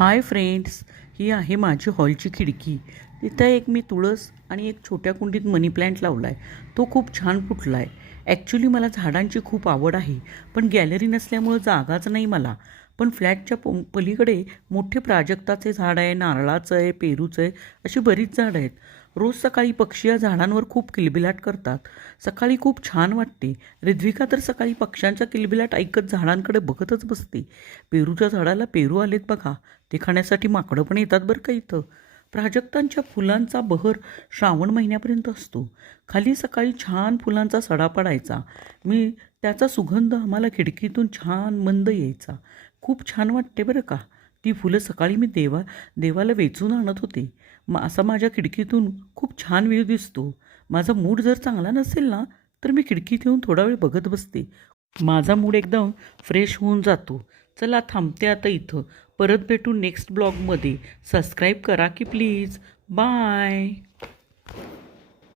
Hi friends, ही आहे माझी हॉलची खिडकी. इथं एक मी तुळस आणि एक छोट्या कुंडीत मनी प्लॅन्ट लावला आहे. तो खूप छान फुटला आहे. ॲक्च्युली मला झाडांची खूप आवड आहे, पण गॅलरी नसल्यामुळं जागाच नाही मला. पण फ्लॅटच्या पलीकडे मोठे प्राजक्ताचे झाड आहे, नारळाचं आहे, पेरूचं आहे, अशी बरीच झाडं आहेत. रोज सकाळी पक्षी या झाडांवर खूप किलबिलाट करतात. सकाळी खूप छान वाटते. रिद्विका तर सकाळी पक्ष्यांचा किलबिलाट ऐकत झाडांकडे बघतच बसते. पेरूच्या झाडाला पेरू आलेत बघा. ते खाण्यासाठी माकडं पण येतात बरं का इथं. प्राजक्तांच्या फुलांचा बहर श्रावण महिन्यापर्यंत असतो. खाली सकाळी छान फुलांचा सडा पडायचा. त्याचा सुगंध आम्हाला खिडकीतून छान मंद यायचा. खूप छान वाटते बरं का. ती फुलं सकाळी मी देवाला वेचून आणत होते. असा माझ्या खिडकीतून खूप छान व्ह्यू दिसतो. माझा मूड जर चांगला नसेल ना, तर मी खिडकीत येऊन थोडा वेळ बघत बसते. माझा मूड एकदम फ्रेश होऊन जातो. चला थांबते आता इथं. परत भेटू नेक्स्ट ब्लॉगमध्ये. सबस्क्राईब करा की प्लीज. बाय.